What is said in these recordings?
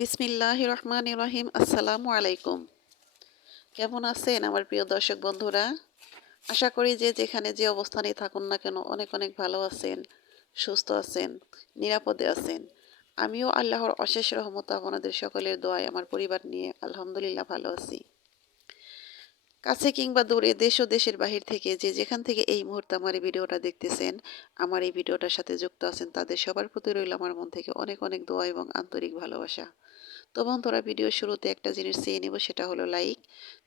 বিসমিল্লাহির রহমানির রহিম। আসসালামু আলাইকুম। কেমন আছেন আমার প্রিয় দর্শক বন্ধুরা? আশা করি যে যেখানে যে অবস্থানেই থাকুন না কেন অনেক অনেক ভালো আছেন, সুস্থ আছেন, নিরাপদে আছেন। আমিও আল্লাহর অশেষ রহমতে আপনাদের সকলের দোয়ায় আমার পরিবার নিয়ে আলহামদুলিল্লাহ ভালো আছি। কাছে কিংবা দূরে, দেশ ও দেশের বাহির থেকে যে যেখান থেকে এই মুহূর্তে আমার এই ভিডিওটা দেখতেছেন, আমার এই ভিডিওটার সাথে যুক্ত আছেন, তাদের সবার প্রতি রইল আমার মন থেকে অনেক অনেক দোয়া এবং আন্তরিক ভালোবাসা। তো বন্ধুরা, ভিডিও শুরুতে একটা জিনিস চেয়ে নেব, সেটা হলো লাইক।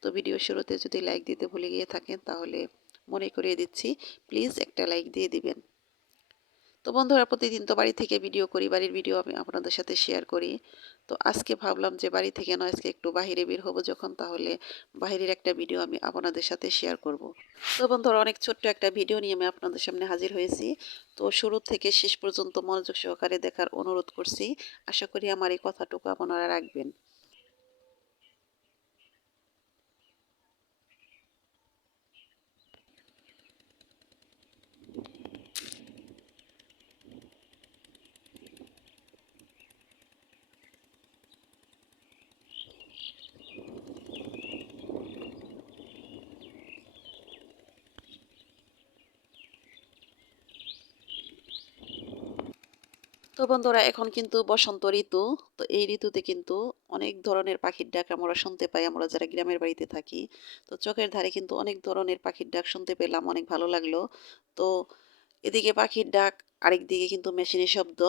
তো ভিডিও শুরুতে যদি লাইক দিতে ভুলে গিয়ে থাকেন তাহলে মনে করিয়ে দিচ্ছি, প্লিজ একটা লাইক দিয়ে দিবেন। তো বন্ধুরা, প্রতিদিন তো বাড়ি থেকে ভিডিও করি, বাড়ির ভিডিও আমি আপনাদের সাথে শেয়ার করি। তো আজকে ভাবলাম যে বাড়ি থেকে নয়, আজকে একটু বাহিরে বের হব যখন, তাহলে বাহিরের একটা ভিডিও আমি আপনাদের সাথে শেয়ার করব। তো বন্ধুরা, অনেক ছোট্ট একটা ভিডিও নিয়ে আমি আপনাদের সামনে হাজির হয়েছি। তো শুরু থেকে শেষ পর্যন্ত মনোযোগ সহকারে দেখার অনুরোধ করছি। আশা করি আমার এই কথাটুকু আপনারা রাখবেন। তো বন্ধুরা, এখন কিন্তু বসন্ত ঋতু। তো এই ঋতুতে কিন্তু অনেক ধরনের পাখির ডাক আমরা শুনতে পাই, আমরা যারা গ্রামের বাড়িতে থাকি। তো চোখের ধারে কিন্তু অনেক ধরনের পাখির ডাক শুনতে পেলাম, অনেক ভালো লাগলো। তো এদিকে পাখির ডাক, আরেক দিকে কিন্তু মেশিনের শব্দ,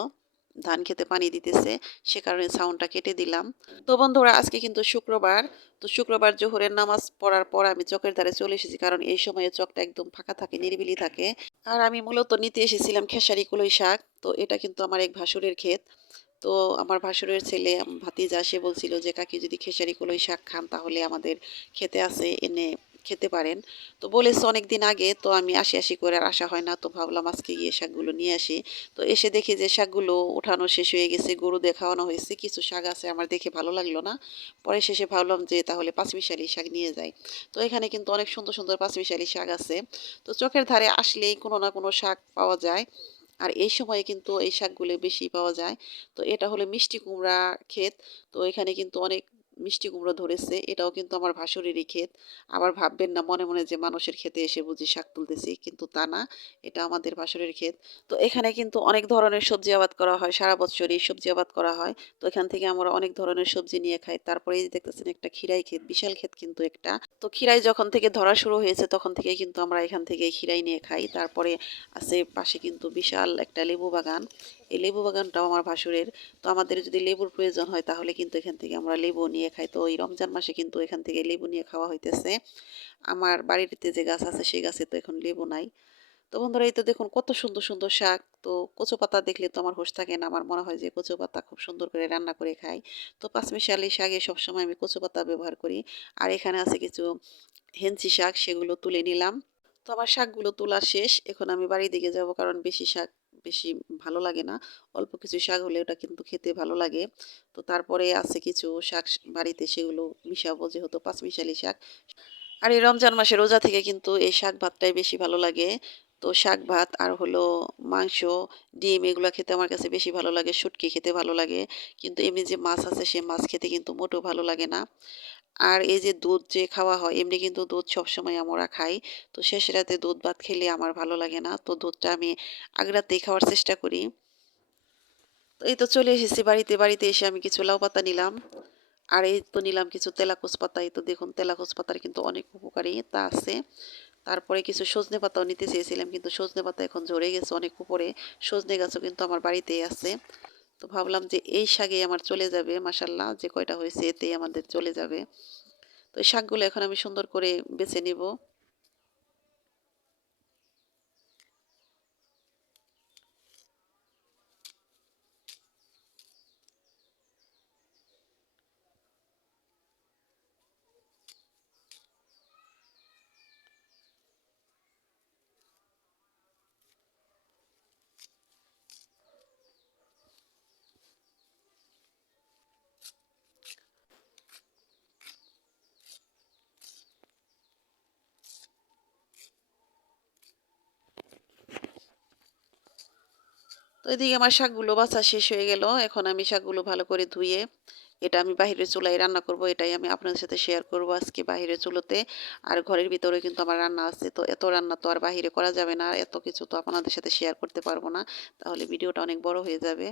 ধান খেতে পানি দিতেছে, সে কারণে সাউন্ডটা কেটে দিলাম। তো বন্ধুরা, আজকে কিন্তু শুক্রবার। তো শুক্রবার জোহরের নামাজ পড়ার পর আমি চকের ধারে চলে এসেছি, কারণ এই সময়ে চকটা একদম ফাঁকা থাকে, নিরিবিলি থাকে। আর আমি মূলত নিতে এসেছিলাম খেসারি কলই শাক। তো এটা কিন্তু আমার এক ভাসুরের ক্ষেত। তো আমার ভাসুরের ছেলে ভাতিজা সে বলছিল যে কাকি, যদি খেসারি কলই শাক খান তাহলে আমাদের খেতে আছে, এনে খেতে পারেন। তো বলেছে অনেক দিন আগে, তো আমি আসি আসি করে আর আসা হয় না। তো ভাবলাম আজকে গিয়ে শাকগুলো নিয়ে আসি। তো এসে দেখি যে শাকগুলো উঠানো শেষ হয়ে গেছে, গরু দিয়ে খাওয়ানো হয়েছে, কিছু শাক আছে আমার দেখে ভালো লাগলো না। পরে শেষে ভাবলাম যে তাহলে পাঁচমিশালি শাক নিয়ে যাই। তো এখানে কিন্তু অনেক সুন্দর সুন্দর পাঁচমিশালি শাক আছে। তো চোখের ধারে আসলেই কোনো না কোনো শাক পাওয়া যায়। আর এই সময়ে কিন্তু এই শাকগুলো বেশি পাওয়া যায়। তো এটা হলো মিষ্টি কুমড়া ক্ষেত। তো এখানে কিন্তু অনেক মিষ্টি কুমড়ো ধরেছে। এটাও কিন্তু আমার ভাসুরেরই ক্ষেত। আবার ভাববেন না মনে মনে যে মানুষের ক্ষেতে এসে বুঝি শাক তুলতেছি, কিন্তু তা না, এটা আমাদের ভাসুরের ক্ষেত। তো এখানে কিন্তু অনেক ধরনের সবজি আবাদ করা হয়, সারা বছরই সবজি আবাদ করা হয়। তো এখান থেকে আমরা অনেক ধরনের সবজি নিয়ে খাই। তারপরে এই যে দেখতেছেন একটা খিরাই ক্ষেত, বিশাল ক্ষেত কিন্তু একটা। তো খিরাই যখন থেকে ধরা শুরু হয়েছে তখন থেকে কিন্তু আমরা এখান থেকে খিরাই নিয়ে খাই। তারপরে আছে পাশে কিন্তু বিশাল একটা লেবু বাগান। এই লেবু বাগানটাও আমার ভাসুরের। তো আমাদের যদি লেবুর প্রয়োজন হয় তাহলে কিন্তু এখান থেকে আমরা লেবু নিয়ে খাই। তো এই রমজান মাসে কিন্তু এখান থেকে লেবু নিয়ে খাওয়া হইতেছে। আমার বাড়িতে যে গাছ আছে সেই গাছে তো এখন লেবু নাই। তো বন্ধুরা, এই তো দেখুন কত সুন্দর সুন্দর শাক। তো কচু পাতা দেখলে তো আমার হুঁশ থাকে না, আমার মনে হয় যে কচু পাতা খুব সুন্দর করে রান্না করে খাই। তো পাঁচমিশালি শাকে সবসময় আমি কচু পাতা ব্যবহার করি। আর এখানে আছে কিছু হেঞ্চি শাক, সেগুলো তুলে নিলাম। তো আমার শাকগুলো তোলা শেষ, এখন আমি বাড়ির দিকে যাব, কারণ বেশি শাক বেশি ভালো লাগে না। অল্প কিছু শাক হলে ওটা কিন্তু খেতে ভালো লাগে। তো তারপরে আছে কিছু শাক বাড়িতে, সেগুলো মিশাবো, যেহেতু পাঁচমিশালি শাক। আর এই রমজান মাসে রোজা থেকে কিন্তু এই শাক ভাতটাই বেশি ভালো লাগে। তো শাক ভাত আর হলো মাংস, ডিম, এগুলো খেতে আমার কাছে বেশি ভালো লাগে, শুটকি খেতে ভালো লাগে। কিন্তু এমনি যে মাছ আছে সে মাছ খেতে কিন্তু মোটেও ভালো লাগে না। আর এই যে দুধ যে খাওয়া হয়, এমনি কিন্তু দুধ সবসময় আমরা খাই। তো শেষ রাতে দুধ ভাত খেলে আমার ভালো লাগে না। তো দুধটা আমি আগের রাতেই খাওয়ার চেষ্টা করি। তো এই তো চলে এসেছি বাড়িতে। বাড়িতে এসে আমি কিছু লাউ পাতা নিলাম। আর এই তো নিলাম কিছু তেলাকুচ পাতা। এই তো দেখুন তেলাকুচ পাতার কিন্তু অনেক উপকারিতা আছে। তারপরে কিছু সজনে পাতাও নিতে চেয়েছিলাম, কিন্তু সজনে পাতা এখন ঝরে গেছে অনেক উপরে। সজনে গাছও কিন্তু আমার বাড়িতেই আছে। তো ভাবলাম যে এই শাকেই আমার চলে যাবে, মাসাল্লাহ যে কয়টা হয়েছে এতেই আমাদের চলে যাবে। তো এই শাকগুলো এখন আমি সুন্দর করে বেছে নিব। তো এদিকে আমার শাকগুলো বাছা শেষ হয়ে গেল। এখন আমি শাকগুলো ভালো করে ধুয়ে এটা আমি বাহিরের চুলায় রান্না করব, এটাই আমি আপনাদের সাথে শেয়ার করব আজকে বাহিরের চুলোতে। আর ঘরের ভিতরে কিন্তু আমার রান্না আছে, তো এত রান্না তো আর বাহিরে করা যাবে না, আর এত কিছু তো আপনাদের সাথে শেয়ার করতে পারবো না, তাহলে ভিডিওটা অনেক বড় হয়ে যাবে।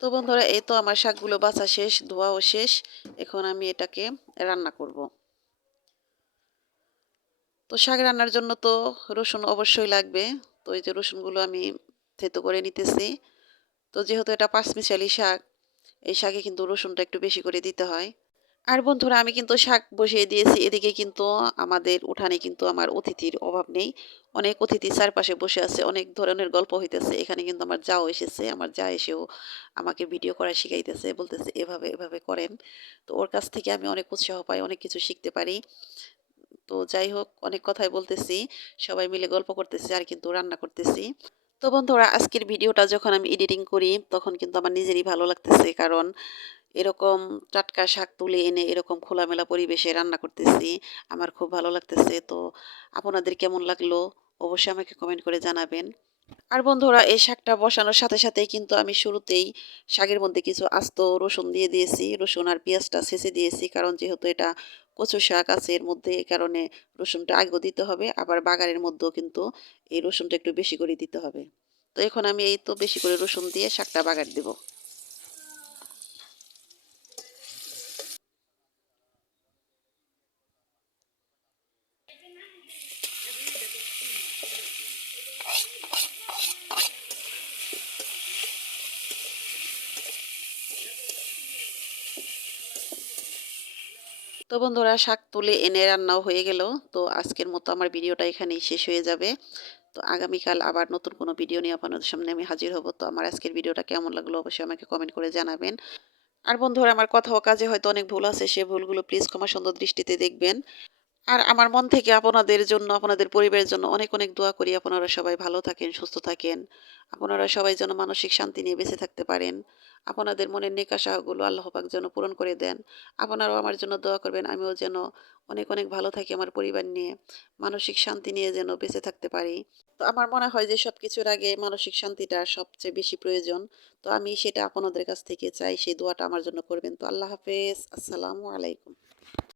তো বন্ধুরা, এই তো আমার শাকগুলো বাছা শেষ, ধোয়াও শেষ। এখন আমি এটাকে রান্না করব। তো শাক রান্নার জন্য তো রসুন অবশ্যই লাগবে। তো এই যে রসুনগুলো আমি থেতো করে নিতেছি। তো যেহেতু এটা পাঁচমিশালি শাক, এই শাকে কিন্তু রসুনটা একটু বেশি করে দিতে হয়। আর বন্ধুরা, আমি কিন্তু শাক বসিয়ে দিয়েছি। এদিকে কিন্তু আমাদের উঠানে কিন্তু আমার অতিথির অভাব নেই। অনেক অতিথি চারপাশে বসে আছে। অনেক ধরনের গল্প হইতেছে। এখানে কিন্তু আমার জাও এসেছে। আমার জা এসেও আমাকে ভিডিও করা শিখাইতেছে। বলতেছে, "এভাবে, এভাবে করেন।" তো ওর কাছ থেকে আমি অনেক উৎসাহ পাই, অনেক কিছু শিখতে পারি। তো যাই হোক, অনেক কথাই বলতেছি। সবাই মিলে গল্প করতেছি আর কিন্তু রান্না করতেছি। তো বন্ধুরা, আজকের ভিডিওটা যখন আমি এডিটিং করি তখন কিন্তু আমার নিজেরই ভালো লাগতেছে। কারণ এরকম টাটকা শাক তুলে এনে এরকম খোলামেলা পরিবেশে রান্না করতেছি। আমার খুব ভালো লাগতেছে। তো আপনাদের কেমন লাগলো অবশ্যই আমাকে কমেন্ট করে জানাবেন। আর বন্ধুরা, এই শাকটা বসানোর সাথে সাথেই কিন্তু আমি শুরুতেই শাকের মধ্যে কিছু আস্ত রসুন দিয়ে দিয়েছি। রসুন আর পেঁয়াজটা ছেঁচে দিয়েছি। কারণ যেহেতু এটা কচু শাক আছে এর মধ্যে, এ কারণে রসুনটা আগেও দিতে হবে। আবার বাগারের মধ্যেও কিন্তু এই রসুনটা একটু বেশি করে দিতে হবে। তো এখন আমি এই তো বেশি করে রসুন দিয়ে শাকটা বাগার দেব। তো বন্ধুরা, শাক তুলে এনে রান্নাও হয়ে গেল। তো আজকের মতো আমার ভিডিওটা এখানেই শেষ হয়ে যাবে। তো আগামীকাল আবার নতুন কোনো ভিডিও নিয়ে আপনাদের সামনে আমি হাজির হব। তো আমার আজকের ভিডিওটা কেমন লাগলো অবশ্যই আমাকে কমেন্ট করে জানাবেন। আর বন্ধুরা, আমার কথা ও কাজে হয়তো অনেক ভুল আছে, সে ভুলগুলো প্লিজ ক্ষমা সুন্দর দৃষ্টিতে দেখবেন। আর আমার মন থেকে আপনাদের জন্য, আপনাদের পরিবারের জন্য অনেক অনেক দোয়া করি। আপনারা সবাই ভালো থাকেন, সুস্থ থাকেন। আপনারা সবাই যেন মানসিক শান্তি নিয়ে বেঁচে থাকতে পারেন। আপনাদের মনের নেক আশাগুলো আল্লাহ পাক যেন পূরণ করে দেন। আপনারাও আমার জন্য দোয়া করবেন, আমিও যেন অনেক অনেক ভালো থাকি, আমার পরিবার নিয়ে মানসিক শান্তি নিয়ে যেন বেঁচে থাকতে পারি। তো আমার মনে হয় যে সবকিছুর আগে মানসিক শান্তিটা সবচেয়ে বেশি প্রয়োজন। তো আমি সেটা আপনাদের কাছ থেকে চাই, সেই দোয়াটা আমার জন্য করবেন। তো আল্লাহ হাফেজ, আসসালামু আলাইকুম।